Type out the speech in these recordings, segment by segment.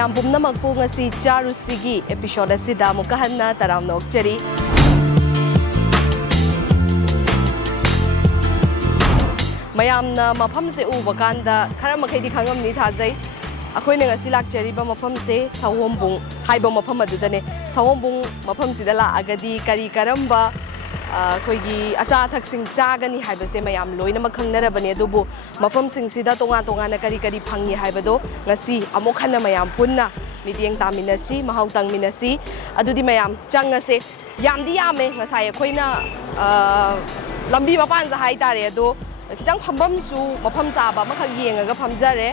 mayam pumnamak po nga si CHARUSHI episode sida mukahan na taram na okchari. Mayam na mapam se uba kanda khara makai di khangam ni thajai. Akhoi ne ngasi lakchari ba mapam se sawombung haiba mapam adudane sawombung mapam sida la agadi kari karamba khoi acha thak sing chagani haiba se mayam loina makhangnarabane adubu mafam sing sida tonga tonga na kari kari phangi haibado ngasi amok khana mayam punna midieng taminasi mahautang minasi adudi mayam changase yamdi yame ngasai khoina lambi mapan za hai tare ado kitang phambam su mafam chaba makhak yengaga phamjare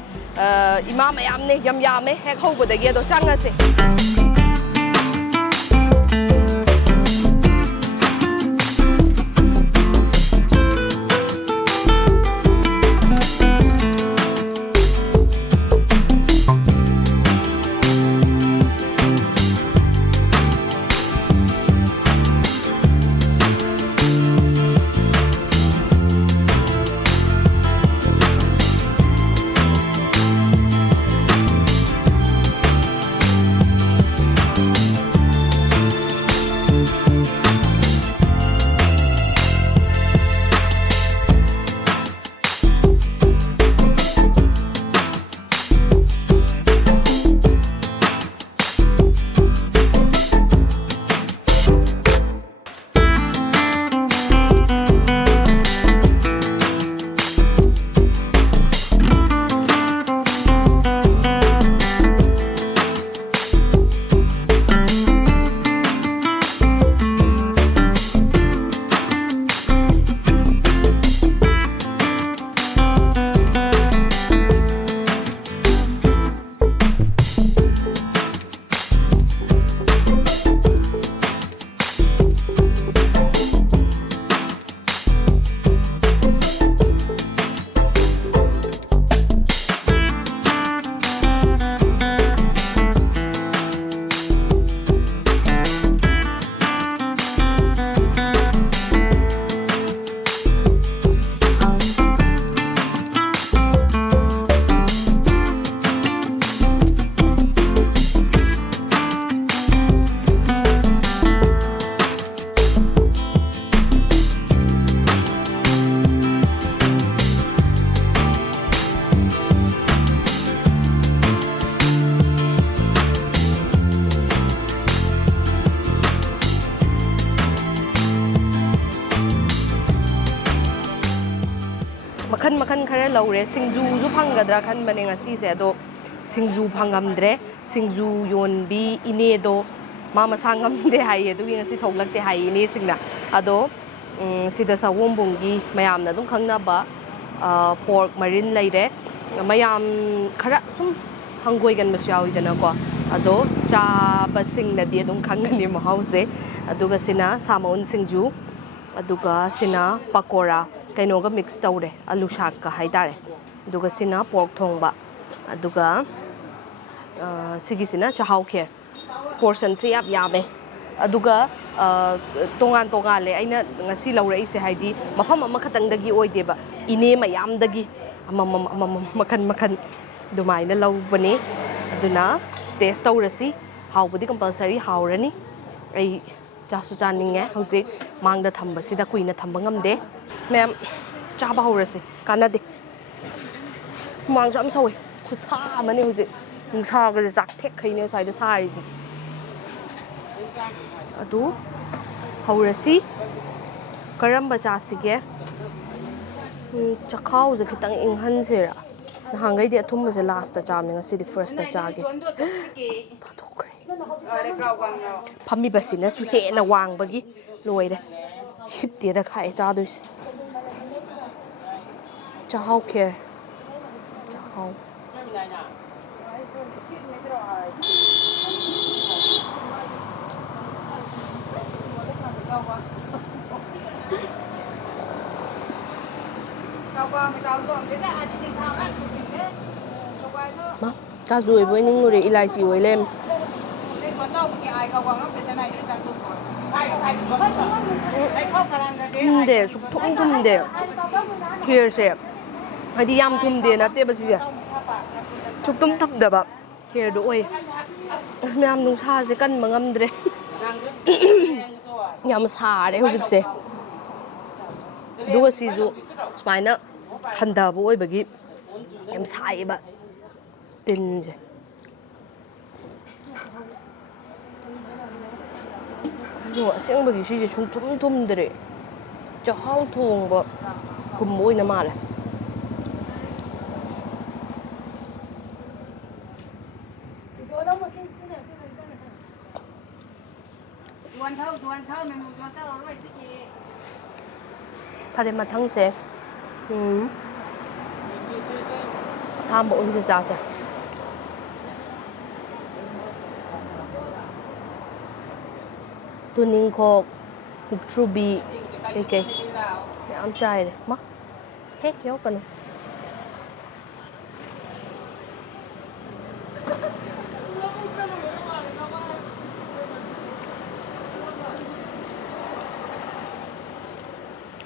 ima mayam ne yam yame hek hobodagi ado changase makan khara laure singju ju phangadra khan mane ngasi se do singju phangamdre singju yonbi ine do mama sangam de hai du ngasi thoglakte hai ine singna ado sida sawombung gi mayam na dum khangna ba pork marine laire mayam khara sum hangoi gan masyawi dana ko ado cha ba sing na de dum khangani ma hause aduga sina samaun singju aduga sina pakora kainoga mix tawre alu shak ka haidare aduga sina pork thongba aduga sigisina chahau khe portion se yap yabe aduga tongan tonga le aina ngasi laure ise haidi mafam ama khatang dagi oideba ine mayam dagi amam makan dumaina lawbani aduna taste tawrasi hawbudi compulsory hawrani ai chasu chaninge hojik mangda thamba sida kuina thamba ngamde ma'am chaba hawrasi kanade mang jam sawi khusa mani hojik nungsa ga jak thek khaine saida sarisi adu hawrasi karamba chasige chakhau je khitang inghan sera nahangai de athum se last ta chamne ngasi di first ta chage phami basina su he na wang bagi loire hipte da khai cha dois chahau khe chahau ma ca ruồi với những người ilai chỉ với lem 근데 숙통 tumde here se hadi yam tumde na te basi ja suktum tumda ba ꯍꯦꯌꯔꯗꯣ ꯑꯣꯏ ꯃꯌꯥꯝ ꯅꯨꯡꯁꯥꯁꯦ ꯀꯟꯕ ꯉꯝꯗ꯭ꯔꯦ ꯌꯥꯝ ꯁꯥꯔꯦ ꯍꯧꯖꯤꯛꯁꯦ ꯑꯗꯨꯒ ꯁꯤꯁꯨ ꯁꯨꯃꯥꯏꯅ ꯍꯟꯊꯕ ꯑꯣꯏꯕꯒꯤ ꯌꯥꯝ ꯁꯥꯏꯌꯦꯕ ꯇꯤꯟꯁꯦ ꯑꯗꯣ ꯑꯁꯦꯡꯕꯒꯤ ꯁꯤꯁꯦ ꯁꯨꯡꯊꯨꯝ ꯊꯨꯝꯗ꯭ꯔꯦ ꯆꯥꯛꯍꯥꯎ ꯊꯣꯡꯕ ꯒꯨꯝꯕ ꯑꯣꯏꯅ ꯃꯥꯜꯂꯦ ꯐꯔꯦ ꯃꯊꯪꯁꯦ ꯑꯁꯥꯝꯕ ꯎꯟꯁꯦ ꯆꯥꯁꯦ ꯇꯨꯅꯤꯡꯈꯣꯛ ꯃꯨꯛꯊ꯭ꯔꯨꯕꯤ ꯀꯩꯀꯩ ꯃꯌꯥꯝ ꯆꯥꯏꯔꯦ ꯃꯥ ꯍꯦꯛ ꯌꯥꯎꯀꯅꯨ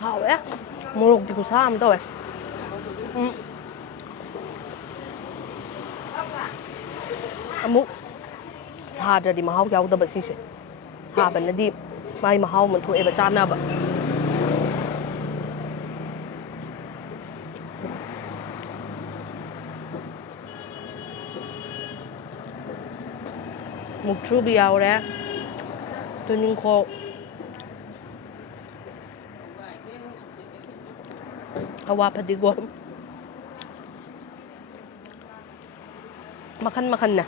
ꯍꯥꯎꯋꯦ ꯃꯣꯔꯣꯛꯇꯤ ꯈꯨꯁꯥ ꯑꯃ ꯇꯧꯋꯦ ꯑꯃꯨꯛ ꯁꯥꯗ꯭ꯔꯗꯤ ꯃꯍꯥꯎ ꯌꯥꯎꯗꯕ ꯁꯤꯁꯦ ꯁꯥꯕꯅꯗꯤ ꯃꯥꯒꯤ ꯃꯍꯥꯎ ꯑꯃ ꯊꯣꯛꯑꯦꯕ ꯆꯥꯅꯕ ꯃꯨꯛꯊ꯭ꯔꯨꯕꯤ ꯌꯥꯎꯔꯦ ꯇꯨꯅꯤꯡꯈꯣꯛ ꯑꯋꯥ ꯐꯗꯤꯒꯣꯝ ꯃꯈꯟ ꯃꯈꯟꯅꯦ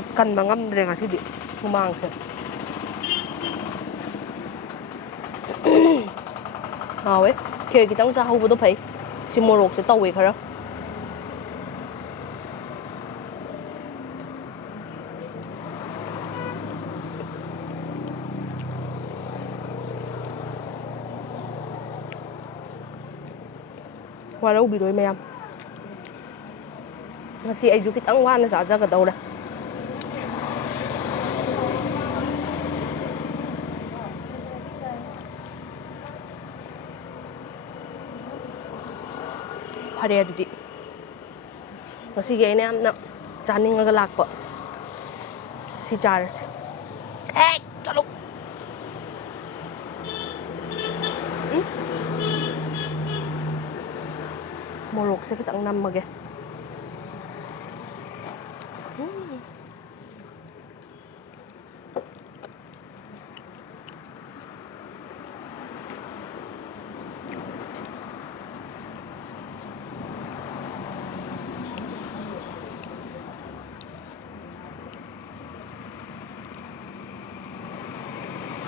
ꯑꯁ ꯀꯟꯕ ꯉꯝꯗ꯭ꯔꯦ ꯉꯁꯤꯗꯤ ꯍꯨꯃꯥꯡꯁꯦ ꯍꯥꯎꯋꯦ ꯈꯦꯔ ꯈꯤꯇꯪ ꯆꯥꯍꯧꯕꯗꯣ ꯐꯩ ꯁꯤ ꯃꯣꯔꯣꯛꯁꯦ ꯇꯧꯋꯦ ꯈꯔ ꯋꯥꯔꯧꯕꯤꯔꯣꯏ ꯃꯌꯥꯝ ꯉꯁꯤ ꯑꯩꯁꯨ ꯈꯤꯇꯪ ꯋꯥꯅ ꯆꯥꯖꯒꯗꯧꯔꯦ ꯐꯔꯦ ꯑꯗꯨꯗꯤ ꯉꯁꯤꯒꯤ ꯑꯩꯅ ꯌꯥꯝꯅ ꯆꯥꯅꯤꯡꯉꯒ ꯂꯥꯛꯄ ꯁꯤ ꯆꯥꯔꯁꯦ ꯆꯠꯂꯣ ꯃꯣꯔꯣꯛꯁꯦ ꯈꯤꯇꯪ ꯅꯝꯃꯒꯦ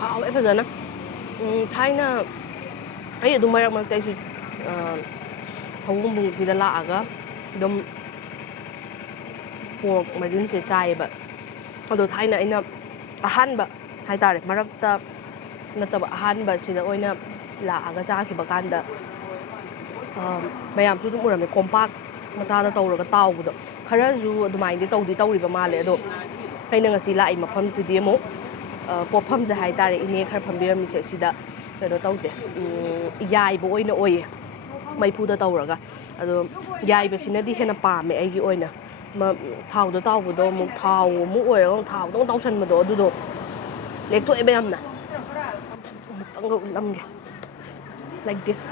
ꯍꯥꯎꯋꯦ ꯐꯖꯅ ꯊꯥꯏꯅ ꯑꯩ ꯑꯗꯨꯝ ꯃꯔꯛ ꯃꯔꯛꯇ ꯑꯩꯁꯨ ꯁꯑꯣꯝꯕꯨꯡꯁꯤꯗ ꯂꯥꯛꯑꯒ ꯑꯗꯨꯝ ꯄꯣꯔꯛ ꯃꯔꯤꯟꯁꯦ ꯆꯥꯏꯌꯦꯕ ꯑꯗꯣ ꯊꯥꯏꯅ ꯑꯩꯅ ꯑꯍꯥꯟꯕ ꯍꯥꯏꯇꯥꯔꯦ ꯃꯔꯛꯇ ꯅꯠꯇꯕ ꯑꯍꯥꯟꯕ ꯁꯤꯗ ꯑꯣꯏꯅ ꯂꯥꯛꯑꯒ ꯆꯥꯈꯤꯕ ꯀꯥꯟꯗ ꯃꯌꯥꯝꯁꯨ ꯑꯗꯨꯝ ꯎꯔꯝꯃꯦ ꯀꯣꯝꯄꯥꯛ ꯃꯆꯥꯗ ꯇꯧꯔꯒ ꯇꯥꯎꯕꯗꯣ ꯈꯔꯁꯨ ꯑꯗꯨꯃꯥꯏꯅꯗꯤ ꯇꯧꯔꯤꯕ ꯃꯥꯜꯂꯦ ꯑꯗꯣ ꯑꯩꯅ ꯉꯁꯤ ꯂꯥꯛꯏ ꯃꯐꯝꯁꯤꯗꯤ ꯑꯃꯨꯛ ꯄꯣꯠꯐꯝꯁꯦ ꯍꯥꯏꯇꯥꯔꯦ ꯏꯅꯦ ꯈꯔ ꯐꯝꯕꯤꯔꯝꯃꯤꯁꯦ ꯁꯤꯗ ꯀꯩꯅꯣ ꯇꯧꯗꯦ ꯌꯥꯏꯕ ꯑꯣꯏꯅ ꯑꯣꯏꯌꯦ ꯃꯩꯐꯨꯗ ꯇꯧꯔꯒ ꯑꯗꯣ ꯌꯥꯏꯕꯁꯤꯅꯗꯤ ꯍꯦꯟꯅ ꯄꯥꯝꯃꯦ ꯑꯩꯒꯤ ꯑꯣꯏꯅ ꯊꯥꯎꯗ ꯇꯥꯎꯕꯗꯣ ꯑꯃꯨꯛ ꯊꯥꯎ ꯑꯃꯨꯛ ꯑꯣꯏꯔꯒ ꯊꯥꯎꯗ ꯑꯃꯨꯛ ꯇꯥꯎꯁꯟꯕꯗꯣ ꯑꯗꯨꯗꯣ ꯂꯦꯛꯊꯣꯛꯑꯦꯕ ꯌꯥꯝꯅ ꯑꯃꯨꯛꯇꯪꯒ ꯎꯠꯂꯝꯒꯦ ꯂꯥꯏꯛ ꯗꯤꯁ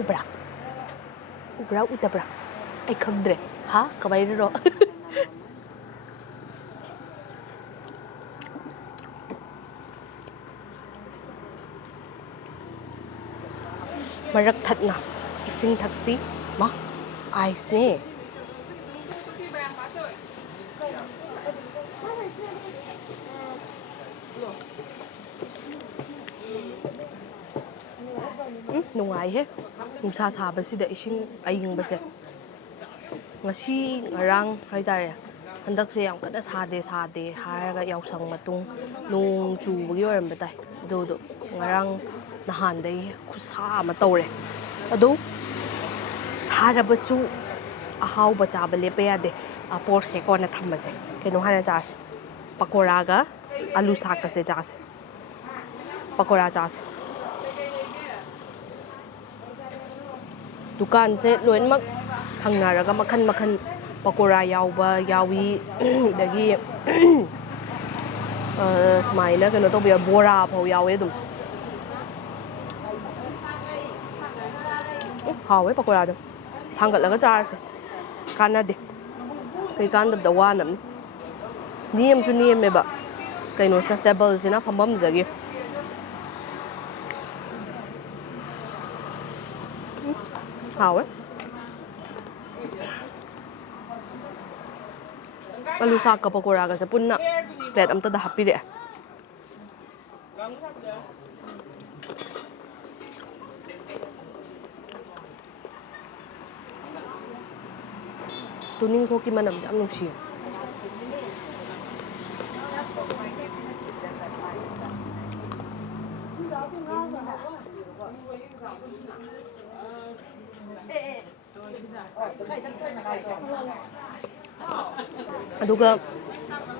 ꯎꯕ꯭ꯔꯥ ꯎꯕ꯭ꯔꯥ ꯎꯗꯕ꯭ꯔꯥ ꯑꯩ ꯈꯪꯗ꯭ꯔꯦ ꯍꯥ ꯀꯃꯥꯏꯅꯔꯣ ꯃꯔꯛ ꯊꯠꯅ ꯏꯁꯤꯡ ꯊꯛꯁꯤ ꯃꯥ ꯑꯥꯏꯁꯅꯦ ꯅꯨꯡꯉꯥꯏꯍꯦ ꯅꯨꯡꯁꯥ ꯁꯥꯕꯁꯤꯗ ꯏꯁꯤꯡ ꯑꯏꯪꯕꯁꯦ ꯉꯁꯤ ꯉꯔꯥꯡ ꯍꯥꯏꯇꯥꯔꯦ ꯍꯟꯗꯛꯁꯦ ꯌꯥꯝ ꯀꯟꯅ ꯁꯥꯗꯦ ꯍꯥꯏꯔꯒ ꯌꯥꯎꯁꯪ ꯃꯇꯨꯡ ꯅꯣꯡ ꯆꯨꯕꯒꯤ ꯑꯣꯏꯔꯝꯕ ꯇꯥꯏ ꯑꯗꯨꯗꯣ ꯉꯔꯥꯡ ꯅꯍꯥꯟꯗꯩ ꯈꯨꯠꯁꯥ ꯑꯃ ꯇꯧꯔꯦ ꯑꯗꯨ ꯁꯥꯔꯕꯁꯨ ꯑꯍꯥꯎꯕ ꯆꯥꯕ ꯂꯦꯞꯄ ꯌꯥꯗꯦ ꯄꯣꯔꯁꯦ ꯀꯣꯟꯅ ꯊꯝꯃꯁꯦ ꯀꯩꯅꯣ ꯍꯥꯟꯅ ꯆꯥꯁꯦ ꯄꯀꯣꯔꯥꯒ ꯑꯂꯨ ꯁꯥꯛꯀꯁꯦ ꯆꯥꯁꯦ ꯄꯀꯣꯔꯥ ꯆꯥꯁꯦ dukan se loinmak hangnaraga makhan makhan pakora yauba yawi dagi smaina kano to bia bora phau yawe dum hawe pakora dum thangat laga char se kana de kai kan da wa nam niem su niem me ba kai no sa table sina phambam jagi hawe alu sak ka pakora ga sa punna plate amta da happy de tuning ko ki manam jam nusi aduga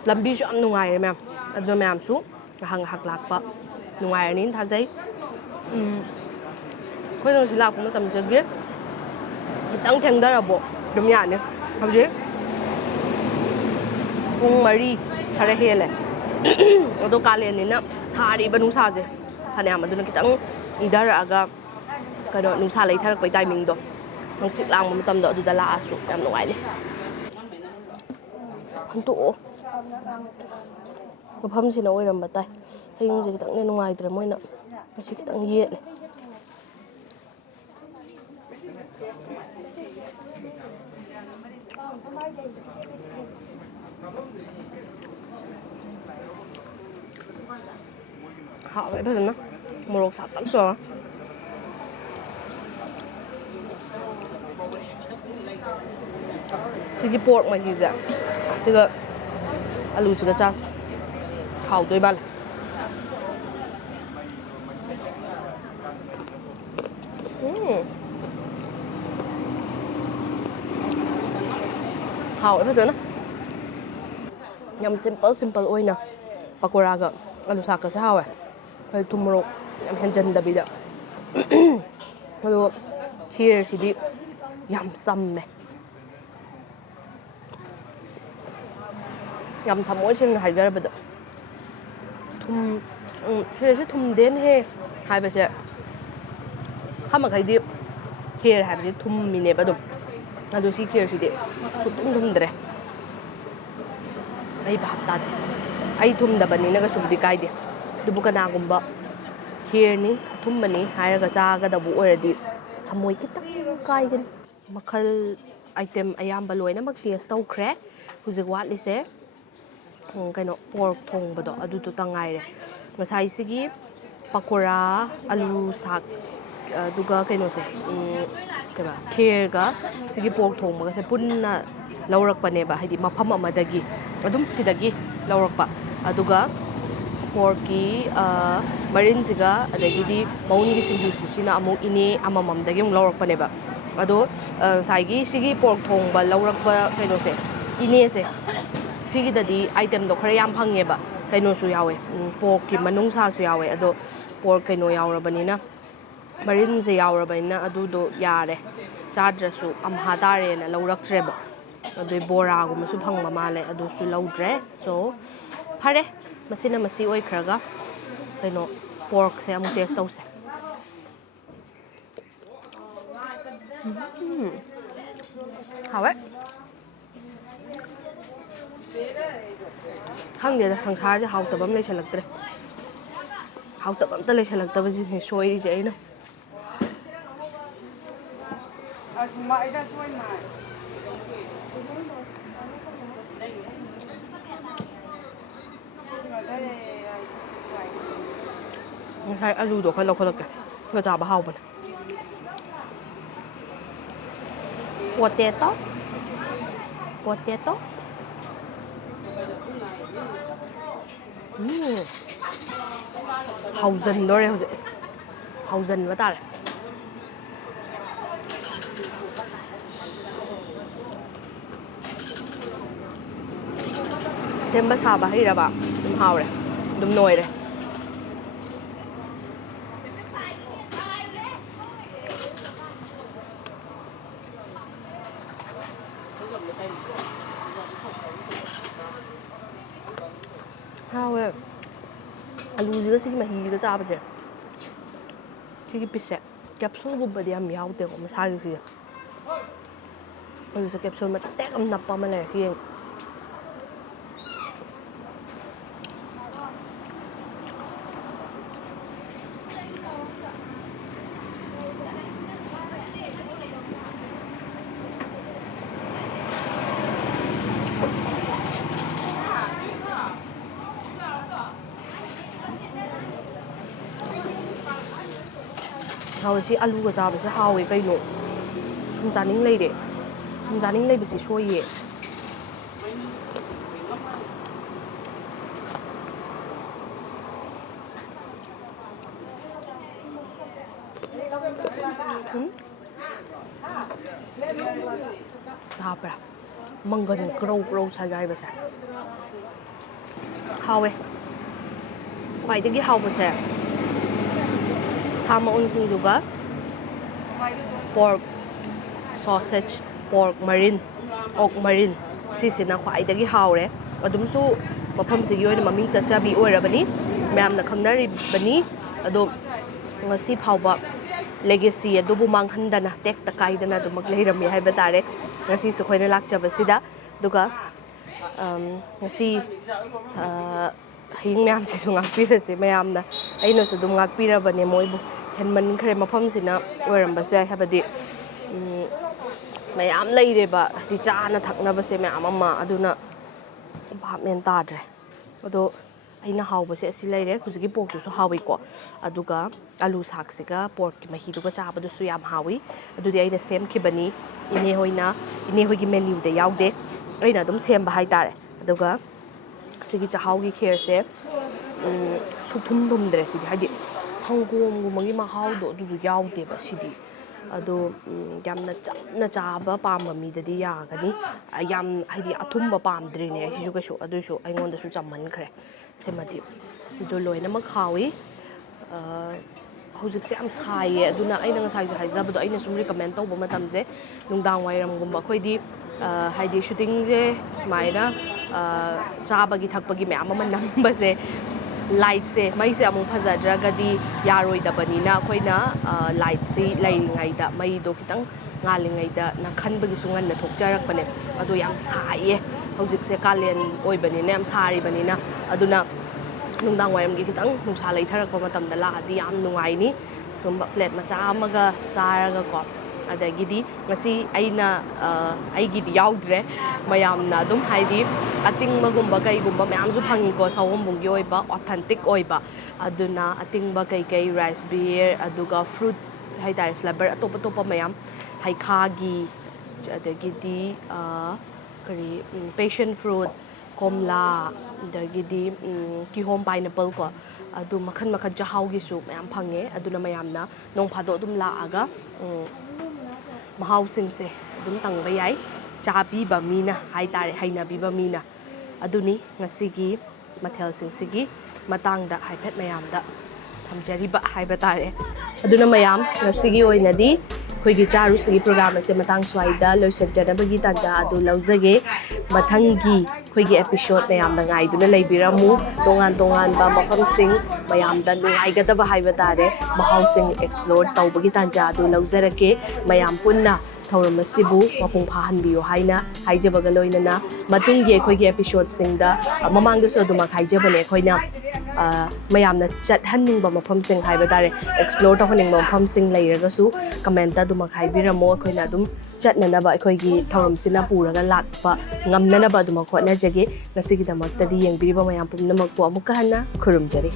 lambi su am nungai ma'am adu ma'am su hang hak lakpa nungai nin thajai khoi no silak kuma tam jage kitang thengdarabo dum ya ne habje pung mari khara hele adu kalen ni na sari banu sa je phane am adu kitang idara aga kano nusa lai tharak pai timing do nang chik lang matam do adu da la asu yam nungai ne hantu mafam sina oiram batai hayung je kitang ne nungai dre moina asi kitang ye le hảo vậy bây giờ nó một sạch tắm rồi cái pork mà gì vậy cái alu cái chas hảo tôi ban hảo vậy bây giờ nó nhầm simple ôi nè pakora ga alu sak ka sa hawe hay tumro yam henjan da bida ado here sidi yam samme yam thamoi sin haidar bada thum here se thum den he hai ba se khama khai di here hai ba se thum mine badum ado si here sidi su tum dre ai ba ta ai thum da bani na ga sum di kai di dubu kana gumba here ni thum bani haira ga cha ga da bu oradi thamoi kitang kai gan makhal item ayam baloi na mak taste tau khre hujik wat li se kaino pork thong bado adu tu tangai re ngasai sigi pakora alu sak duga kaino se kaba kher ga sigi pork thong ba se punna laurak pa ne ba haidi mafam amadagi adum sidagi laurak pa aduga porky marin siga adagidi maungi sinju sisina among ine amamam dagi yung laurak pa ne ba ado saigi sigi pork thong ba laurak pa kaino se ine se sigi dadi item do khara yam phange ba kaino su yawe pork ki manung sa su yawe ado pork kaino yawrabanina marin se yawrabanina adu do yare charge su amha dare na laurak treba adu bora gu masu phangma male adu su laudre so phare masina masi oi khraga kaino pork se amu taste tause hawe khang de sangsar je hau tabam le chalaktre hau tabam ta le chalakta ba ji soi je ai na asma ida soi na hai alu do khoi lo khoi ka ga cha ba hau ba potato hau dần đó đây hau dần với ta này xem bát hà bà hay ra bà đùm hào này đùm nồi này ꯑꯂꯨꯁꯤꯒ ꯁꯤꯒꯤ ꯃꯍꯤꯁꯤꯒ ꯆꯥꯕꯁꯦ ꯁꯤꯒꯤ ꯄꯤꯁꯁꯦ ꯀꯦꯞꯁꯨꯜꯒꯨꯝꯕꯗꯤ ꯌꯥꯝ ꯌꯥꯎꯗꯦꯀꯣ ꯃꯁꯥꯒꯤꯁꯤꯁꯦ ꯑꯗꯨꯁꯨ capsule ꯃꯇꯦꯛ ꯑꯃ ꯅꯞꯄ ꯑꯃ ꯂꯩꯔꯦ ꯌꯦꯡ ꯍꯥꯎꯋꯦ ꯁꯤ ꯑꯂꯨꯒ ꯆꯥꯕꯁꯦ ꯍꯥꯎꯋꯦ ꯀꯩꯅꯣ ꯁꯨꯝ ꯆꯥꯅꯤꯡ ꯂꯩꯔꯦ ꯁꯨꯝ ꯆꯥꯅꯤꯡ ꯂꯩꯕꯁꯤ ꯁꯣꯏꯌꯦ ꯍꯥꯞꯄ꯭ꯔꯥ ꯃꯪꯒꯟ ꯀ꯭ꯔꯧ ꯀ꯭ꯔꯧ ꯁꯥꯏꯒꯥꯏꯕꯁꯦ ꯍꯥꯎꯋꯦ ꯈ꯭ꯋꯥꯏꯗꯒꯤ ꯍꯥꯎꯕꯁꯦ ꯁꯥ ꯃꯎꯟ ꯁꯤꯡꯖꯨꯒ ꯄꯣꯔꯛ sausage pork marine ꯑꯣꯛ ꯃꯔꯤꯟ ꯁꯤꯁꯤꯅ ꯈ꯭ꯋꯥꯏꯗꯒꯤ ꯍꯥꯎꯔꯦ ꯑꯗꯨꯝꯁꯨ ꯃꯐꯝꯁꯤꯒꯤ ꯑꯣꯏꯅ ꯃꯃꯤꯡ ꯆꯠꯆꯕꯤ ꯑꯣꯏꯔꯕꯅꯤ ꯃꯌꯥꯝꯅ ꯈꯪꯅꯔꯤꯕꯅꯤ ꯑꯗꯣ ꯉꯁꯤ ꯐꯥꯎꯕ ꯂꯦꯒꯦꯁꯤ ꯑꯗꯨꯕꯨ ꯃꯥꯡꯍꯟꯗꯅ ꯇꯦꯛꯇ ꯀꯥꯏꯗꯅ ꯑꯗꯨꯃꯛ ꯂꯩꯔꯝꯃꯤ ꯍꯥꯏꯕ ꯇꯥꯔꯦ ꯉꯁꯤꯁꯨ ꯑꯩꯈꯣꯏꯅ ꯂꯥꯛꯆꯕꯁꯤꯗ ꯑꯗꯨꯒ ꯉꯁꯤ ꯍꯌꯤꯡ ꯃꯌꯥꯝꯁꯤꯁꯨ ꯉꯥꯛꯄꯤꯔꯁꯤ ꯃꯌꯥꯝꯅ ꯑꯩꯅꯁꯨ ꯑꯗꯨꯝ ꯉꯥꯛꯄꯤꯔꯕꯅꯦ ꯃꯣꯏꯕꯨ ꯍꯦꯟꯃꯟꯈ꯭ꯔꯦ ꯃꯐꯝꯁꯤꯅ ꯑꯣꯏꯔꯝꯕꯁꯨ ꯌꯥꯏ ꯍꯥꯏꯕꯗꯤ ꯃꯌꯥꯝ ꯂꯩꯔꯦꯕ ꯍꯥꯏꯗꯤ ꯆꯥꯅ ꯊꯛꯅꯕꯁꯦ ꯃꯌꯥꯝ ꯑꯃ ꯑꯗꯨꯅ ꯚꯥꯞ ꯃꯦꯟ ꯇꯥꯗ꯭ꯔꯦ ꯑꯗꯣ ꯑꯩꯅ ꯍꯥꯎꯕꯁꯦ ꯑꯁꯤ ꯂꯩꯔꯦ ꯍꯧꯖꯤꯛꯀꯤ ꯄꯣꯔꯛꯇꯨꯁꯨ ꯍꯥꯎꯏꯀꯣ ꯑꯗꯨꯒ ꯑꯂꯨ ꯁꯥꯛꯁꯤꯒ ꯄꯣꯔꯛꯀꯤ ꯃꯍꯤꯗꯨꯒ ꯆꯥꯕꯗꯨꯁꯨ ꯌꯥꯝ ꯍꯥꯎꯏ ꯑꯗꯨꯗꯤ ꯑꯩꯅ ꯁꯦꯝꯈꯤꯕꯅꯤ ꯏꯅꯦꯍꯣꯏꯒꯤ ꯃꯦꯅ꯭ꯌꯨꯗ ꯌꯥꯎꯗꯦ ꯑꯩꯅ ꯑꯗꯨꯝ ꯁꯦꯝꯕ ꯍꯥꯏꯇꯥꯔꯦ ꯑꯗꯨꯒ ꯁꯤꯒꯤ ꯆꯥꯛꯍꯥꯎꯒꯤ ꯈꯦꯔꯁꯦ ꯁꯨꯛꯊꯨꯝ ꯊꯨꯝꯗ꯭ꯔꯦ ꯁꯤꯗꯤ ꯍꯥꯏꯗꯤ ꯁꯪꯒꯣꯝꯒꯨꯝꯕꯒꯤ ꯃꯍꯥꯎꯗꯣ ꯑꯗꯨꯗꯣ ꯌꯥꯎꯗꯦꯕ ꯁꯤꯗꯤ ꯑꯗꯣ ꯌꯥꯝꯅ ꯆꯝꯅ ꯆꯥꯕ ꯄꯥꯝꯕ ꯃꯤꯗꯗꯤ ꯌꯥꯒꯅꯤ ꯌꯥꯝ ꯍꯥꯏꯗꯤ ꯑꯊꯨꯝꯕ ꯄꯥꯝꯗ꯭ꯔꯤꯅꯦ ꯑꯩꯁꯤꯁꯨ ꯀꯩꯁꯨ ꯑꯗꯨꯏꯁꯨ ꯑꯩꯉꯣꯟꯗꯁꯨ ꯆꯝꯃꯟꯈ꯭ꯔꯦ ꯁꯤꯃꯗꯤ ꯑꯗꯨ ꯂꯣꯏꯅꯃꯛ ꯍꯥꯎꯏ ꯍꯧꯖꯤꯛꯁꯦ ꯌꯥꯝ ꯁꯥꯏꯌꯦ ꯑꯗꯨꯅ ꯑꯩꯅ ꯉꯁꯥꯏꯁꯨ ꯍꯥꯏꯖꯕꯗꯣ ꯑꯩꯅ ꯁꯨꯝ ꯔꯤꯀꯃꯦꯟ ꯇꯧꯕ ꯃꯇꯝꯁꯦ ꯅꯨꯡꯗꯥꯡ ꯋꯥꯏꯔꯝꯒꯨꯝꯕ ꯑꯩꯈꯣꯏꯗꯤ ꯍꯥꯏꯗꯤ ꯁꯨꯇꯤꯡꯁꯦ ꯁꯨꯃꯥꯏꯅ ꯆꯥꯕꯒꯤ ꯊꯛꯄꯒꯤ ꯃꯌꯥꯝ ꯑꯃ ꯅꯝꯕꯁꯦ ꯂꯥꯏꯠꯁꯦ ꯃꯩꯁꯦ ꯑꯃꯨꯛ ꯐꯖꯗ꯭ꯔꯒꯗꯤ ꯌꯥꯔꯣꯏꯗꯕꯅꯤ나 ꯑꯩꯈꯣꯏꯅ ꯂꯥꯏꯠꯁꯤ ꯂꯩꯔꯤꯉꯩꯗ ꯃꯩꯗꯣ ꯈꯤꯇꯪ ꯉꯥꯜꯂꯤꯉꯩꯗ ꯈꯟꯕꯒꯤꯁꯨ ꯉꯟꯅ ꯊꯣꯛꯆꯔꯛꯄꯅꯦ ꯑꯗꯣ ꯌꯥꯝ ꯁꯥꯏꯌꯦ ꯍꯧꯖꯤꯛꯁꯦ ꯀꯥꯂꯦꯟ ꯑꯣꯏꯕꯅꯤꯅ ꯌꯥꯝ ꯁꯥꯔꯤꯕꯅꯤꯅ ꯑꯗꯨꯅ ꯅꯨꯡꯗꯥꯡ ꯋꯥꯏꯔꯝꯒꯤ ꯈꯤꯇꯪ ꯅꯨꯡꯁꯥ ꯂꯩꯊꯔꯛꯄ ꯃꯇꯝꯗ ꯂꯥꯛꯑꯗꯤ ꯌꯥꯝ ꯅꯨꯡꯉꯥꯏꯅꯤ ꯁꯨꯝꯕ ꯄ꯭ꯂꯦꯠ ꯃꯆꯥ ꯑꯃꯒ ꯆꯥꯔꯒꯀꯣ ꯑꯗꯒꯤꯗꯤ ꯉꯁꯤ ꯑꯩꯒꯤꯗꯤ ꯌꯥꯎꯗ꯭ꯔꯦ ꯃꯌꯥꯝꯅ ꯑꯗꯨꯝ ꯍꯥꯏꯗꯤ ꯑꯇꯤꯡꯕꯒꯨꯝꯕ ꯀꯩꯒꯨꯝꯕ ꯃꯌꯥꯝꯁꯨ ꯐꯪꯉꯤꯀꯣ ꯁꯥꯋꯣꯝꯕꯨꯡꯒꯤ ꯑꯣꯏꯕ ꯑꯣꯊꯦꯟꯇꯤꯛ ꯑꯣꯏꯕ ꯑꯗꯨꯅ ꯑꯇꯤꯡꯕ ꯀꯩꯀꯩ ꯔꯥꯏꯁ ꯕꯤꯌꯔ ꯑꯗꯨꯒ ꯐ꯭ꯔꯨꯠ ꯍꯥꯏꯇꯥꯔꯦ ꯐ꯭ꯂꯦꯕꯔ ꯑꯇꯣꯞ ꯑꯃꯌꯥꯝ ꯍꯩꯈꯥꯒꯤ ꯑꯗꯒꯤꯗꯤ ꯀꯔꯤ ꯄꯦꯁꯟ ꯐ꯭ꯔꯨꯠ ꯀꯣꯝꯂꯥ ꯑꯗꯒꯤꯗꯤ ꯀꯤꯍꯣꯝ ꯄꯥꯏꯅꯦꯄꯜ ꯀꯣ ꯑꯗꯨ ꯃꯈꯟ ꯃꯈꯟ ꯆꯥꯛꯍꯥꯎꯒꯤꯁꯨ ꯃꯌꯥꯝ ꯐꯪꯉꯦ ꯑꯗꯨꯅ ꯃꯌꯥꯝꯅ ꯅꯣꯡ ꯐꯥꯗꯣꯛ ꯑꯗꯨꯝ ꯂꯥꯛꯑꯒ ꯃꯍꯥꯎꯁꯤꯡꯁꯦ ꯑꯗꯨꯝ ꯇꯪꯕ ꯌꯥꯏ ꯆꯥꯕꯤꯕ ꯃꯤꯅ ꯍꯥꯏꯇꯥꯔꯦ ꯍꯩꯅꯕꯤꯕ ꯃꯤꯅ ꯑꯗꯨꯅꯤ ꯉꯁꯤꯒꯤ ꯃꯊꯦꯜꯁꯤꯡꯁꯤꯒꯤ ꯃꯇꯥꯡꯗ ꯍꯥꯏꯐꯦꯠ ꯃꯌꯥꯝꯗ ꯊꯝꯖꯔꯤꯕ ꯍꯥꯏꯕ ꯇꯥꯔꯦ ꯑꯗꯨꯅ ꯃꯌꯥꯝ ꯉꯁꯤꯒꯤ ꯑꯣꯏꯅꯗꯤ ꯑꯩꯈꯣꯏꯒꯤ ꯆꯥꯔꯨꯁꯤꯒꯤ ꯄ꯭ꯔꯣꯒ꯭ꯔꯥꯝ ꯑꯁꯦ ꯃꯇꯥꯡ ꯁ꯭ꯋꯥꯏꯗ ꯂꯣꯏꯁꯤꯟꯖꯅꯕꯒꯤ ꯇꯥꯟꯖꯥ ꯑꯗꯨ ꯂꯧꯖꯒꯦ ꯃꯊꯪꯒꯤ ꯑꯩꯈꯣꯏꯒꯤ ꯑꯦꯄꯤꯁꯣꯠ ꯃꯌꯥꯝꯅ ꯉꯥꯏꯗꯨꯅ ꯂꯩꯕꯤꯔꯝꯃꯨ ꯇꯣꯉꯥꯟ ꯇꯣꯉꯥꯟꯕ ꯃꯐꯝꯁꯤꯡ ꯃꯌꯥꯝꯗ ꯅꯨꯡꯉꯥꯏꯒꯗꯕ ꯍꯥꯏꯕ ꯇꯥꯔꯦ ꯃꯍꯥꯎꯁꯤꯡ ꯑꯦꯛꯁꯄ꯭ꯂꯣꯔ ꯇꯧꯕꯒꯤ ꯇꯥꯟꯖꯥ ꯑꯗꯨ ꯂꯧꯖꯔꯛꯀꯦ ꯃꯌꯥꯝ ꯄꯨꯟꯅ ꯊꯧꯔꯝ ꯑꯁꯤꯕꯨ ꯃꯄꯨꯡ ꯐꯥꯍꯟꯕꯤꯌꯨ ꯍꯥꯏꯅ ꯍꯥꯏꯖꯕꯒ ꯂꯣꯏꯅꯅ ꯃꯇꯨꯡꯒꯤ ꯑꯩꯈꯣꯏꯒꯤ ꯑꯦꯄꯤꯁꯣꯠꯁꯤꯡꯗ ꯃꯃꯥꯡꯗꯁꯨ ꯑꯗꯨꯃꯛ ꯍꯥꯏꯖꯕꯅꯦ ꯑꯩꯈꯣꯏꯅ ꯃꯌꯥꯝꯅ ꯆꯠꯍꯟꯅꯤꯡꯕ ꯃꯐꯝꯁꯤꯡ ꯍꯥꯏꯕ ꯇꯥꯔꯦ ꯑꯦꯛꯁꯄ꯭ꯂꯣꯔ ꯇꯧꯍꯟꯅꯤꯡꯕ ꯃꯐꯝꯁꯤꯡ ꯂꯩꯔꯒꯁꯨ ꯀꯃꯦꯟꯇ ꯑꯗꯨꯃꯛ ꯍꯥꯏꯕꯤꯔꯝꯃꯣ ꯑꯩꯈꯣꯏꯅ ꯑꯗꯨꯝ ꯆꯠꯅꯅꯕ ꯑꯩꯈꯣꯏꯒꯤ ꯊꯧꯔꯝꯁꯤꯅ ꯄꯨꯔꯒ ꯂꯥꯛꯄ ꯉꯝꯅꯅꯕ ꯑꯗꯨꯃꯛ ꯍꯣꯠꯅꯖꯒꯦ ꯉꯁꯤꯒꯤꯗꯃꯛꯇꯗꯤ ꯌꯦꯡꯕꯤꯔꯤꯕ ꯃꯌꯥꯝ ꯄꯨꯝꯅꯃꯛꯄꯨ ꯑꯃꯨꯛꯀ ꯍꯟꯅ ꯈꯨꯔꯨꯝꯖꯔꯤ